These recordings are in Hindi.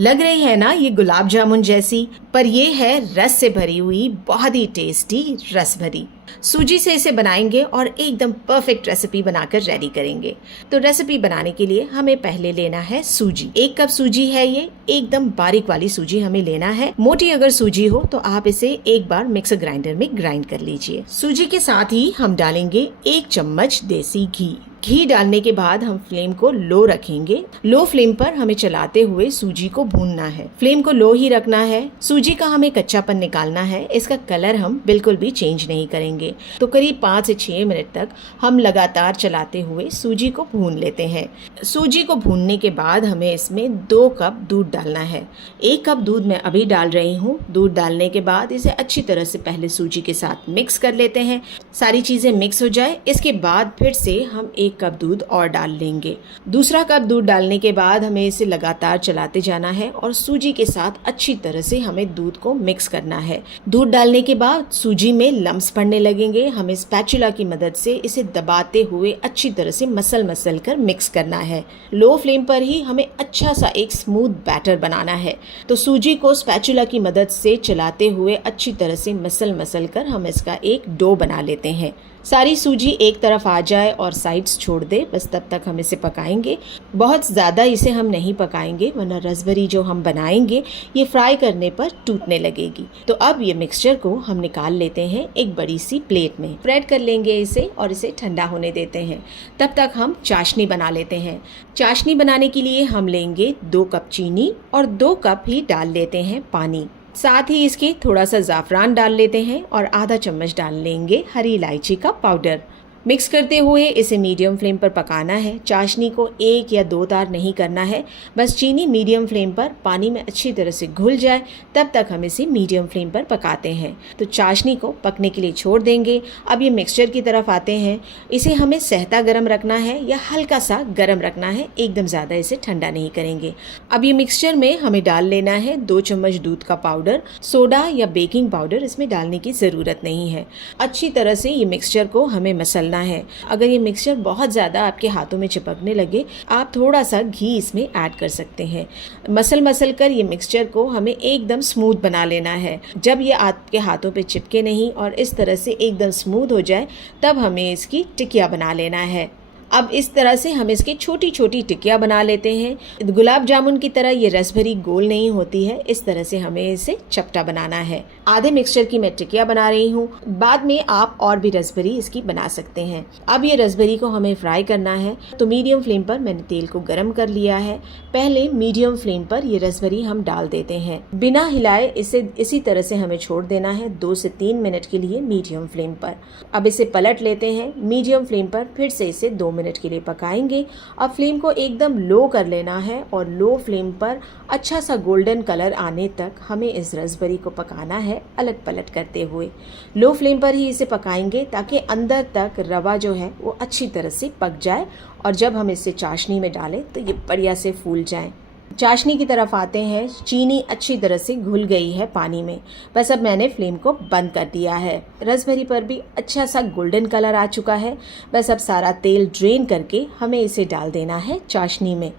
लग रही है ना ये गुलाब जामुन जैसी, पर ये है रस से भरी हुई बहुत ही टेस्टी रस भरी। सूजी से इसे बनाएंगे और एकदम परफेक्ट रेसिपी बनाकर रेडी करेंगे। तो रेसिपी बनाने के लिए हमें पहले लेना है सूजी। 1 कप सूजी है, ये एकदम बारीक वाली सूजी हमें लेना है। मोटी अगर सूजी हो तो आप इसे एक बार मिक्सर ग्राइंडर में ग्राइंड कर लीजिए। सूजी के साथ ही हम डालेंगे 1 चम्मच देसी घी। घी डालने के बाद हम फ्लेम को लो रखेंगे। लो फ्लेम पर हमें चलाते हुए सूजी को भूनना है। फ्लेम को लो ही रखना है। सूजी का हमें कच्चापन निकालना है। इसका कलर हम बिल्कुल भी चेंज नहीं करेंगे। तो करीब 5 से 6 मिनट तक हम लगातार चलाते हुए सूजी को भून लेते हैं। सूजी को भूनने के बाद हमें इसमें 2 कप दूध डालना है। 1 कप दूध मैं अभी डाल रही हूँ। दूध डालने के बाद इसे अच्छी तरह से पहले सूजी के साथ मिक्स कर लेते हैं। सारी चीजें मिक्स हो जाए, इसके बाद फिर से हम 1 कप दूध और डाल लेंगे। दूसरा कप दूध डालने के बाद हमें इसे लगातार चलाते जाना है और सूजी के साथ अच्छी तरह से हमें दूध को मिक्स करना है। दूध डालने के बाद सूजी में लम्स पड़ने लगेंगे। हमें स्पैचुला की मदद से इसे दबाते हुए अच्छी तरह से मसल कर मिक्स करना है। लो फ्लेम पर ही हमें अच्छा सा एक स्मूथ बैटर बनाना है। तो सूजी को स्पैचुला की मदद से चलाते हुए अच्छी तरह से मसल कर हम इसका एक डो बना लेते हैं। सारी सूजी एक तरफ आ जाए और साइड्स छोड़ दे, बस तब तक हम इसे पकाएंगे। बहुत ज़्यादा इसे हम नहीं पकाएंगे वरना रसभरी जो हम बनाएंगे ये फ्राई करने पर टूटने लगेगी। तो अब ये मिक्सचर को हम निकाल लेते हैं एक बड़ी सी प्लेट में। स्प्रेड कर लेंगे इसे और इसे ठंडा होने देते हैं। तब तक हम चाशनी बना लेते हैं। चाशनी बनाने के लिए हम लेंगे 2 कप चीनी और 2 कप ही डाल लेते हैं पानी। साथ ही इसके थोड़ा सा ज़ाफ़रान डाल लेते हैं और आधा चम्मच डाल लेंगे हरी इलायची का पाउडर। मिक्स करते हुए इसे मीडियम फ्लेम पर पकाना है। चाशनी को 1 या 2 तार नहीं करना है, बस चीनी मीडियम फ्लेम पर पानी में अच्छी तरह से घुल जाए तब तक हम इसे मीडियम फ्लेम पर पकाते हैं। तो चाशनी को पकने के लिए छोड़ देंगे। अब ये मिक्सचर की तरफ आते हैं। इसे हमें सहता गर्म रखना है या हल्का सा गर्म रखना है, एकदम ज़्यादा इसे ठंडा नहीं करेंगे। अब ये मिक्सचर में हमें डाल लेना है 2 चम्मच दूध का पाउडर। सोडा या बेकिंग पाउडर इसमें डालने की ज़रूरत नहीं है। अच्छी तरह से ये मिक्सचर को हमें मसलना है। अगर ये मिक्सचर बहुत ज़्यादा आपके हाथों में चिपकने लगे, आप थोड़ा सा घी इसमें ऐड कर सकते हैं। मसल कर ये मिक्सचर को हमें एकदम स्मूथ बना लेना है। जब ये आपके हाथों पे चिपके नहीं और इस तरह से एकदम स्मूथ हो जाए, तब हमें इसकी टिकिया बना लेना है। अब इस तरह से हम इसकी छोटी छोटी टिकिया बना लेते हैं। गुलाब जामुन की तरह ये रसभरी गोल नहीं होती है, इस तरह से हमें इसे चपटा बनाना है। आधे मिक्सचर की मैं टिकिया बना रही हूँ। बाद में आप और भी रसभरी इसकी बना सकते हैं। अब ये रसभरी को हमें फ्राई करना है। तो मीडियम फ्लेम पर मैंने तेल को गर्म कर लिया है। पहले मीडियम फ्लेम पर ये रसभरी हम डाल देते हैं। बिना हिलाए इसे इसी तरह से हमें छोड़ देना है 2 से 3 मिनट के लिए मीडियम फ्लेम पर। अब इसे पलट लेते हैं। मीडियम फ्लेम पर फिर से इसे 2 मिनट के लिए पकाएंगे। अब फ्लेम को एकदम लो कर लेना है और लो फ्लेम पर अच्छा सा गोल्डन कलर आने तक हमें इस रसभरी को पकाना है, अलट पलट करते हुए। लो फ्लेम पर ही इसे पकाएंगे ताकि अंदर तक रवा जो है वो अच्छी तरह से पक जाए और जब हम इसे चाशनी में डालें तो ये बढ़िया से फूल जाए। चाशनी की तरफ आते हैं। चीनी अच्छी तरह से घुल गई है पानी में। बस अब मैंने फ्लेम को बंद कर दिया है। रसभरी पर भी अच्छा सा गोल्डन कलर आ चुका है। बस अब सारा तेल ड्रेन करके हमें इसे डाल देना है चाशनी में।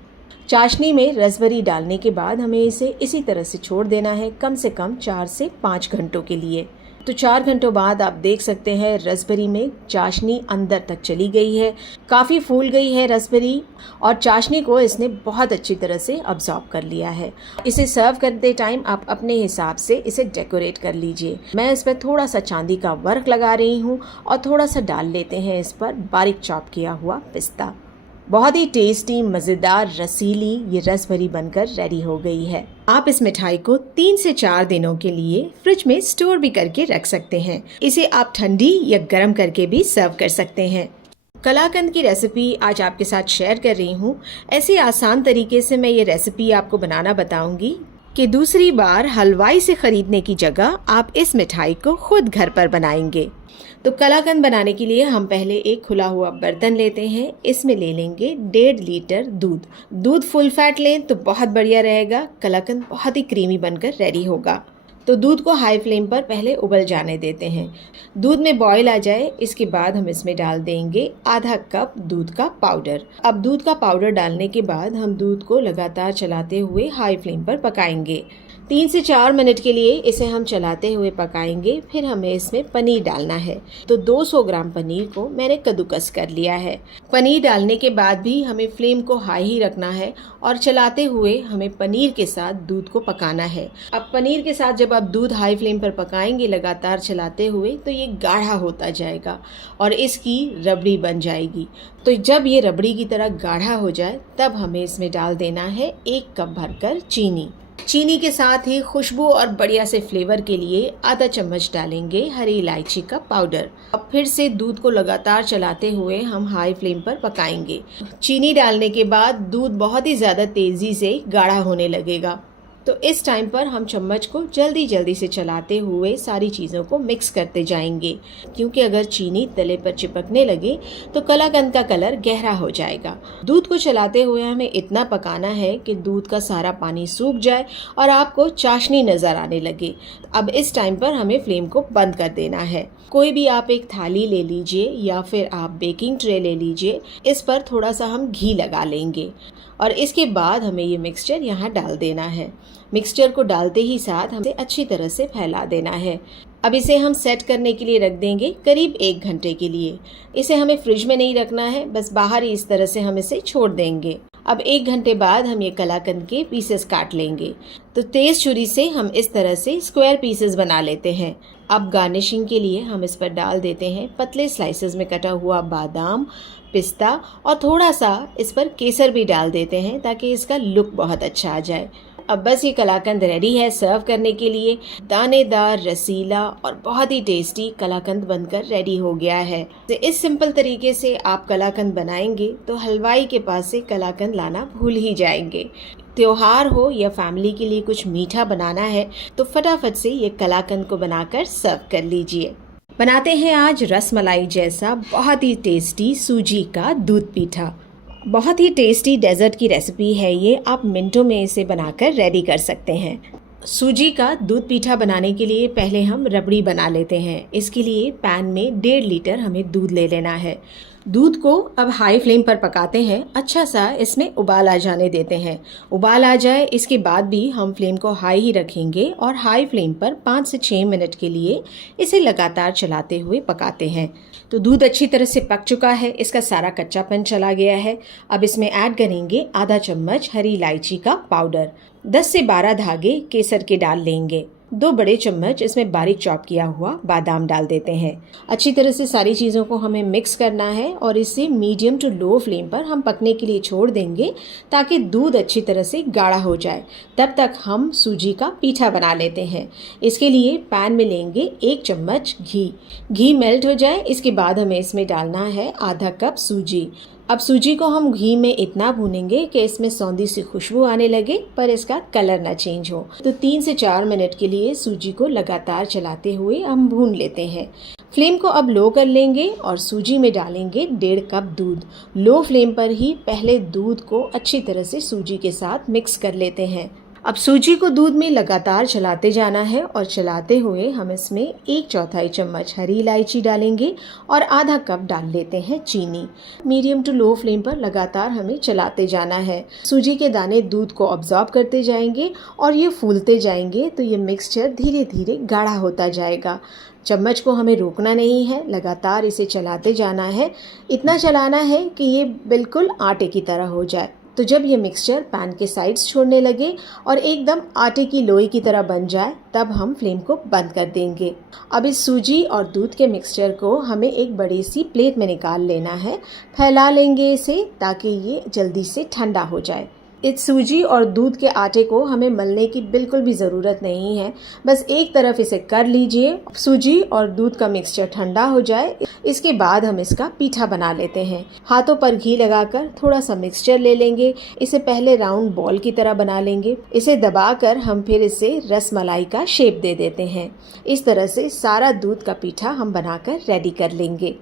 चाशनी में रसभरी डालने के बाद हमें इसे इसी तरह से छोड़ देना है कम से कम 4 से 5 घंटों के लिए। तो 4 घंटों बाद आप देख सकते हैं रसभरी में चाशनी अंदर तक चली गई है। काफ़ी फूल गई है रसभरी और चाशनी को इसने बहुत अच्छी तरह से अब्जॉर्ब कर लिया है। इसे सर्व करते टाइम आप अपने हिसाब से इसे डेकोरेट कर लीजिए। मैं इस पर थोड़ा सा चांदी का वर्क लगा रही हूँ और थोड़ा सा डाल लेते हैं इस पर बारीक चॉप किया हुआ पिस्ता। बहुत ही टेस्टी, मज़ेदार, रसीली ये रसभरी बनकर रेडी हो गई है। आप इस मिठाई को 3 से 4 दिनों के लिए फ्रिज में स्टोर भी करके रख सकते हैं। इसे आप ठंडी या गर्म करके भी सर्व कर सकते हैं। कलाकंद की रेसिपी आज आपके साथ शेयर कर रही हूँ। ऐसे आसान तरीके से मैं ये रेसिपी आपको बनाना बताऊंगी कि दूसरी बार हलवाई से खरीदने की जगह आप इस मिठाई को खुद घर पर बनाएंगे। तो कलाकंद बनाने के लिए हम पहले एक खुला हुआ बर्तन लेते हैं। इसमें ले लेंगे 1.5 लीटर दूध। दूध फुल फैट लें तो बहुत बढ़िया रहेगा। कलाकंद बहुत ही क्रीमी बनकर रेडी होगा। तो दूध को हाई फ्लेम पर पहले उबल जाने देते हैं। दूध में बॉईल आ जाए, इसके बाद हम इसमें डाल देंगे आधा कप दूध का पाउडर। अब दूध का पाउडर डालने के बाद हम दूध को लगातार चलाते हुए हाई फ्लेम पर पकाएंगे। 3 से 4 मिनट के लिए इसे हम चलाते हुए पकाएंगे। फिर हमें इसमें पनीर डालना है। तो 200 ग्राम पनीर को मैंने कद्दूकस कर लिया है। पनीर डालने के बाद भी हमें फ्लेम को हाई ही रखना है और चलाते हुए हमें पनीर के साथ दूध को पकाना है। अब पनीर के साथ जब आप दूध हाई फ्लेम पर पकाएंगे लगातार चलाते हुए, तो ये गाढ़ा होता जाएगा और इसकी रबड़ी बन जाएगी। तो जब ये रबड़ी की तरह गाढ़ा हो जाए, तब हमें इसमें डाल देना है 1 कप भरकर चीनी। चीनी के साथ ही खुशबू और बढ़िया से फ्लेवर के लिए आधा चम्मच डालेंगे हरी इलायची का पाउडर। अब फिर से दूध को लगातार चलाते हुए हम हाई फ्लेम पर पकाएंगे। चीनी डालने के बाद दूध बहुत ही ज़्यादा तेज़ी से गाढ़ा होने लगेगा। तो इस टाइम पर हम चम्मच को जल्दी जल्दी से चलाते हुए सारी चीज़ों को मिक्स करते जाएंगे, क्योंकि अगर चीनी तले पर चिपकने लगे तो कलाकंद का कलर गहरा हो जाएगा। दूध को चलाते हुए हमें इतना पकाना है कि दूध का सारा पानी सूख जाए और आपको चाशनी नज़र आने लगे। अब इस टाइम पर हमें फ्लेम को बंद कर देना है। कोई भी आप एक थाली ले लीजिए या फिर आप बेकिंग ट्रे ले लीजिए। इस पर थोड़ा सा हम घी लगा लेंगे और इसके बाद हमें ये मिक्सचर यहाँ डाल देना है। मिक्सचर को डालते ही साथ हमें अच्छी तरह से फैला देना है। अब इसे हम सेट करने के लिए रख देंगे करीब 1 घंटे के लिए। इसे हमें फ्रिज में नहीं रखना है, बस बाहर ही इस तरह से हम इसे छोड़ देंगे। अब 1 घंटे बाद हम ये कलाकंद के पीसेस काट लेंगे। तो तेज छुरी से हम इस तरह से स्क्वायर पीसेस बना लेते हैं। अब गार्निशिंग के लिए हम इस पर डाल देते हैं पतले स्लाइसेस में कटा हुआ बादाम, पिस्ता और थोड़ा सा इस पर केसर भी डाल देते हैं ताकि इसका लुक बहुत अच्छा आ जाए। अब बस ये कलाकंद रेडी है सर्व करने के लिए। दानेदार, रसीला और बहुत ही टेस्टी कलाकंद बनकर रेडी हो गया है। तो इस सिंपल तरीके से आप कलाकंद बनाएंगे तो हलवाई के पास से कलाकंद लाना भूल ही जाएंगे। त्योहार हो या फैमिली के लिए कुछ मीठा बनाना है तो फटाफट से ये कलाकंद को बनाकर सर्व कर लीजिए। बनाते हैं आज रसमलाई जैसा बहुत ही टेस्टी सूजी का दूध पीठा। बहुत ही टेस्टी डेजर्ट की रेसिपी है ये, आप मिनटों में इसे बनाकर रेडी कर सकते हैं। सूजी का दूध पीठा बनाने के लिए पहले हम रबड़ी बना लेते हैं। इसके लिए पैन में 1.5 लीटर हमें दूध ले लेना है। दूध को अब हाई फ्लेम पर पकाते हैं। अच्छा सा इसमें उबाल आ जाने देते हैं। उबाल आ जाए इसके बाद भी हम फ्लेम को हाई ही रखेंगे और हाई फ्लेम पर 5 से 6 मिनट के लिए इसे लगातार चलाते हुए पकाते हैं। तो दूध अच्छी तरह से पक चुका है, इसका सारा कच्चापन चला गया है। अब इसमें ऐड करेंगे आधा चम्मच हरी इलायची का पाउडर, 10 से 12 धागे केसर के डाल लेंगे। 2 बड़े चम्मच इसमें बारीक चॉप किया हुआ बादाम डाल देते हैं। अच्छी तरह से सारी चीज़ों को हमें मिक्स करना है और इसे मीडियम टू लो फ्लेम पर हम पकने के लिए छोड़ देंगे ताकि दूध अच्छी तरह से गाढ़ा हो जाए। तब तक हम सूजी का पीठा बना लेते हैं। इसके लिए पैन में लेंगे 1 चम्मच घी। घी मेल्ट हो जाए इसके बाद हमें इसमें डालना है आधा कप सूजी। अब सूजी को हम घी में इतना भूनेंगे कि इसमें सौंधी सी खुशबू आने लगे पर इसका कलर ना चेंज हो। तो 3 से 4 मिनट के लिए सूजी को लगातार चलाते हुए हम भून लेते हैं। फ्लेम को अब लो कर लेंगे और सूजी में डालेंगे 1.5 कप दूध। लो फ्लेम पर ही पहले दूध को अच्छी तरह से सूजी के साथ मिक्स कर लेते हैं। अब सूजी को दूध में लगातार चलाते जाना है और चलाते हुए हम इसमें 1/4 चम्मच हरी इलायची डालेंगे और आधा कप डाल लेते हैं चीनी। मीडियम टू लो फ्लेम पर लगातार हमें चलाते जाना है। सूजी के दाने दूध को ऑब्जॉर्ब करते जाएंगे और ये फूलते जाएंगे तो ये मिक्सचर धीरे धीरे गाढ़ा होता जाएगा। चम्मच को हमें रोकना नहीं है, लगातार इसे चलाते जाना है। इतना चलाना है कि ये बिल्कुल आटे की तरह हो जाए। तो जब ये मिक्सचर पैन के साइड्स छोड़ने लगे और एकदम आटे की लोई की तरह बन जाए तब हम फ्लेम को बंद कर देंगे। अब इस सूजी और दूध के मिक्सचर को हमें एक बड़ी सी प्लेट में निकाल लेना है। फैला लेंगे इसे ताकि ये जल्दी से ठंडा हो जाए। इस सूजी और दूध के आटे को हमें मलने की बिल्कुल भी ज़रूरत नहीं है, बस एक तरफ इसे कर लीजिए। सूजी और दूध का मिक्सचर ठंडा हो जाए इसके बाद हम इसका पीठा बना लेते हैं। हाथों पर घी लगाकर थोड़ा सा मिक्सचर ले लेंगे। इसे पहले राउंड बॉल की तरह बना लेंगे। इसे दबाकर हम फिर इसे रसमलाई का शेप दे देते हैं। इस तरह से सारा दूध का पीठा हम बनाकर रेडी कर लेंगे।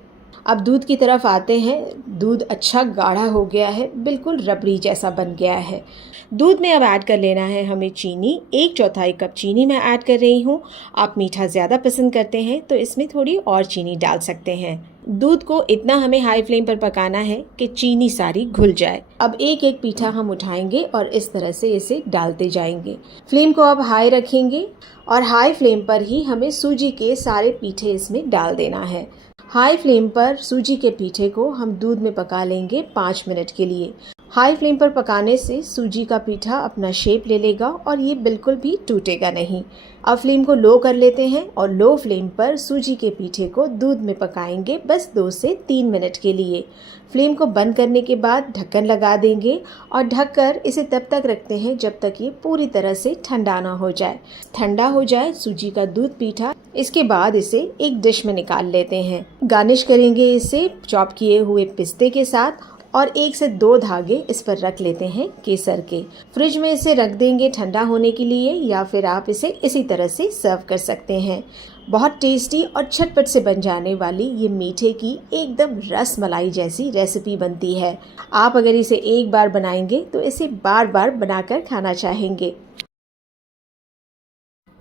अब दूध की तरफ आते हैं। दूध अच्छा गाढ़ा हो गया है, बिल्कुल रबड़ी जैसा बन गया है। दूध में अब ऐड कर लेना है हमें चीनी। 1/4 कप चीनी मैं ऐड कर रही हूँ। आप मीठा ज़्यादा पसंद करते हैं तो इसमें थोड़ी और चीनी डाल सकते हैं। दूध को इतना हमें हाई फ्लेम पर पकाना है कि चीनी सारी घुल जाए। अब एक एक पीठा हम उठाएंगे और इस तरह से इसे डालते जाएंगे। फ्लेम को अब हाई रखेंगे और हाई फ्लेम पर ही हमें सूजी के सारे पीठे इसमें डाल देना है। हाई फ्लेम पर सूजी के पीठे को हम दूध में पका लेंगे 5 मिनट के लिए। हाई फ्लेम पर पकाने से सूजी का पीठा अपना शेप ले लेगा और ये बिल्कुल भी टूटेगा नहीं। अब फ्लेम को लो कर लेते हैं और लो फ्लेम पर सूजी के पीठे को दूध में पकाएंगे बस 2 से 3 मिनट के लिए। फ्लेम को बंद करने के बाद ढक्कन लगा देंगे और ढककर इसे तब तक रखते हैं जब तक ये पूरी तरह से ठंडा ना हो जाए। ठंडा हो जाए सूजी का दूध पीठा, इसके बाद इसे एक डिश में निकाल लेते हैं। गार्निश करेंगे इसे चॉप किए हुए पिस्ते के साथ और 1 से 2 धागे इस पर रख लेते हैं केसर के। फ्रिज में इसे रख देंगे ठंडा होने के लिए या फिर आप इसे इसी तरह से सर्व कर सकते हैं। बहुत टेस्टी और झटपट से बन जाने वाली ये मीठे की एकदम रस मलाई जैसी रेसिपी बनती है। आप अगर इसे एक बार बनाएंगे तो इसे बार बार बनाकर खाना चाहेंगे।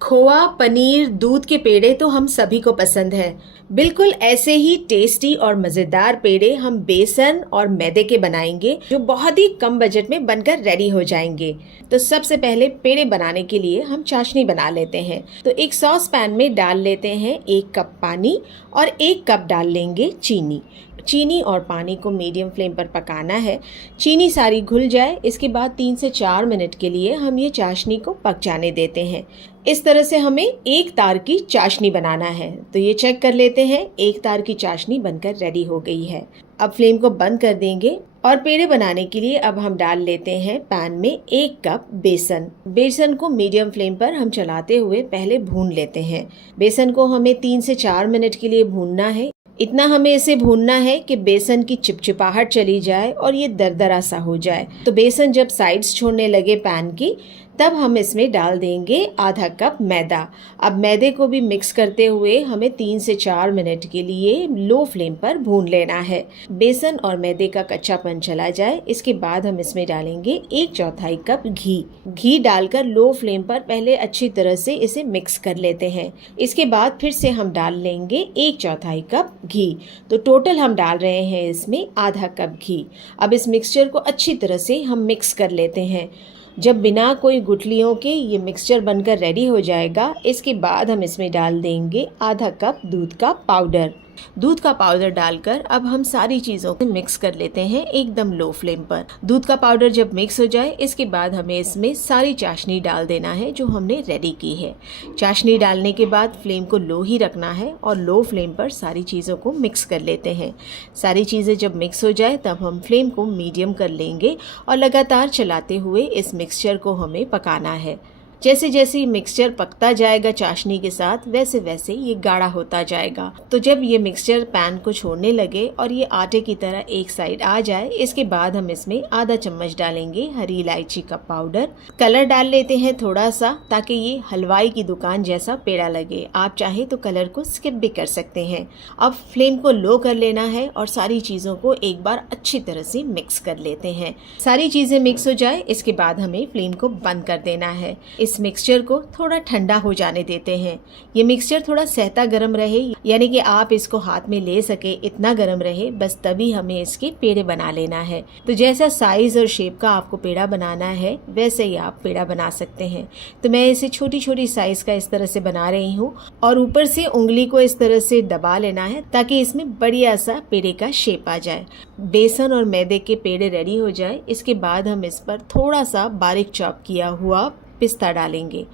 खोआ, पनीर, दूध के पेड़े तो हम सभी को पसंद है। बिल्कुल ऐसे ही टेस्टी और मज़ेदार पेड़े हम बेसन और मैदे के बनाएंगे जो बहुत ही कम बजट में बनकर रेडी हो जाएंगे। तो सबसे पहले पेड़े बनाने के लिए हम चाशनी बना लेते हैं। तो एक सॉस पैन में डाल लेते हैं 1 कप पानी और 1 कप डाल लेंगे चीनी। चीनी और पानी को मीडियम फ्लेम पर पकाना है। चीनी सारी घुल जाए, इसके बाद 3 से 4 मिनट के लिए हम ये चाशनी को पक जाने देते हैं। इस तरह से हमें एक तार की चाशनी बनाना है। तो ये चेक कर लेते हैं, एक तार की चाशनी बनकर रेडी हो गई है। अब फ्लेम को बंद कर देंगे और पेड़े बनाने के लिए अब हम डाल लेते हैं पैन में 1 कप बेसन। बेसन को मीडियम फ्लेम पर हम चलाते हुए पहले भून लेते हैं। बेसन को हमें 3 से 4 मिनट के लिए भूनना है। इतना हमें इसे भूनना है कि बेसन की चिपचिपाहट चली जाए और ये दरदरा सा हो जाए। तो बेसन जब साइड्स छोड़ने लगे पैन की, तब हम इसमें डाल देंगे आधा कप मैदा। अब मैदे को भी मिक्स करते हुए हमें 3 से 4 मिनट के लिए लो फ्लेम पर भून लेना है। बेसन और मैदे का कच्चापन चला जाए, इसके बाद हम इसमें डालेंगे 1/4 कप घी। घी डालकर लो फ्लेम पर पहले अच्छी तरह से इसे मिक्स कर लेते हैं। इसके बाद फिर से हम डाल लेंगे 1/4 कप घी। तो टोटल हम डाल रहे हैं इसमें आधा कप घी। अब इस मिक्सचर को अच्छी तरह से हम मिक्स कर लेते हैं। जब बिना कोई गुठलियों के ये मिक्सचर बनकर रेडी हो जाएगा, इसके बाद हम इसमें डाल देंगे आधा कप दूध का पाउडर। दूध का पाउडर डालकर अब हम सारी चीज़ों को मिक्स कर लेते हैं एकदम लो फ्लेम पर। दूध का पाउडर जब मिक्स हो जाए, इसके बाद हमें इसमें सारी चाशनी डाल देना है जो हमने रेडी की है। चाशनी डालने के बाद फ्लेम को लो ही रखना है और लो फ्लेम पर सारी चीज़ों को मिक्स कर लेते हैं। सारी चीज़ें जब मिक्स हो जाए तब हम फ्लेम को मीडियम कर लेंगे और लगातार चलाते हुए इस मिक्सचर को हमें पकाना है। जैसे जैसे मिक्सचर पकता जाएगा चाशनी के साथ, वैसे वैसे ये गाढ़ा होता जाएगा। तो जब ये मिक्सचर पैन को छोड़ने लगे और ये आटे की तरह एक साइड आ जाए, इसके बाद हम इसमें आधा चम्मच डालेंगे हरी इलायची का पाउडर। कलर डाल लेते हैं थोड़ा सा, ताकि ये हलवाई की दुकान जैसा पेड़ा लगे। आप चाहे तो कलर को स्किप भी कर सकते हैं। अब फ्लेम को लो कर लेना है और सारी चीज़ों को एक बार अच्छी तरह से मिक्स कर लेते हैं। सारी चीज़ें मिक्स हो जाए, इसके बाद हमें फ्लेम को बंद कर देना है। इस मिक्सचर को थोड़ा ठंडा हो जाने देते हैं। ये मिक्सचर थोड़ा सहता गरम रहे, यानी कि आप इसको हाथ में ले सके इतना गरम रहे, बस तभी हमें इसके पेड़े बना लेना है। तो जैसा साइज और शेप का आपको पेड़ा बनाना है, वैसे ही आप पेड़ा बना सकते हैं। तो मैं इसे छोटी छोटी साइज का इस तरह से बना रही हूँ और ऊपर से उंगली को इस तरह से दबा लेना है ताकि इसमें बढ़िया सा पेड़े का शेप आ जाए। बेसन और मैदे के पेड़े रेडी हो जाए, इसके बाद हम इस पर थोड़ा सा बारीक चॉप किया हुआ पिस्ता डालेंगे।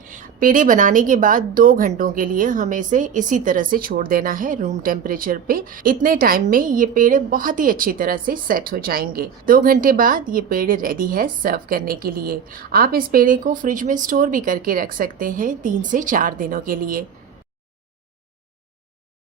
पेड़े बनाने के बाद 2 घंटों के लिए हमें इसे इसी तरह से छोड़ देना है रूम टेम्परेचर पे। इतने टाइम में ये पेड़े बहुत ही अच्छी तरह से सेट हो जाएंगे। 2 घंटे बाद ये पेड़े रेडी है सर्व करने के लिए। आप इस पेड़े को फ्रिज में स्टोर भी करके रख सकते हैं 3 से 4 दिनों के लिए।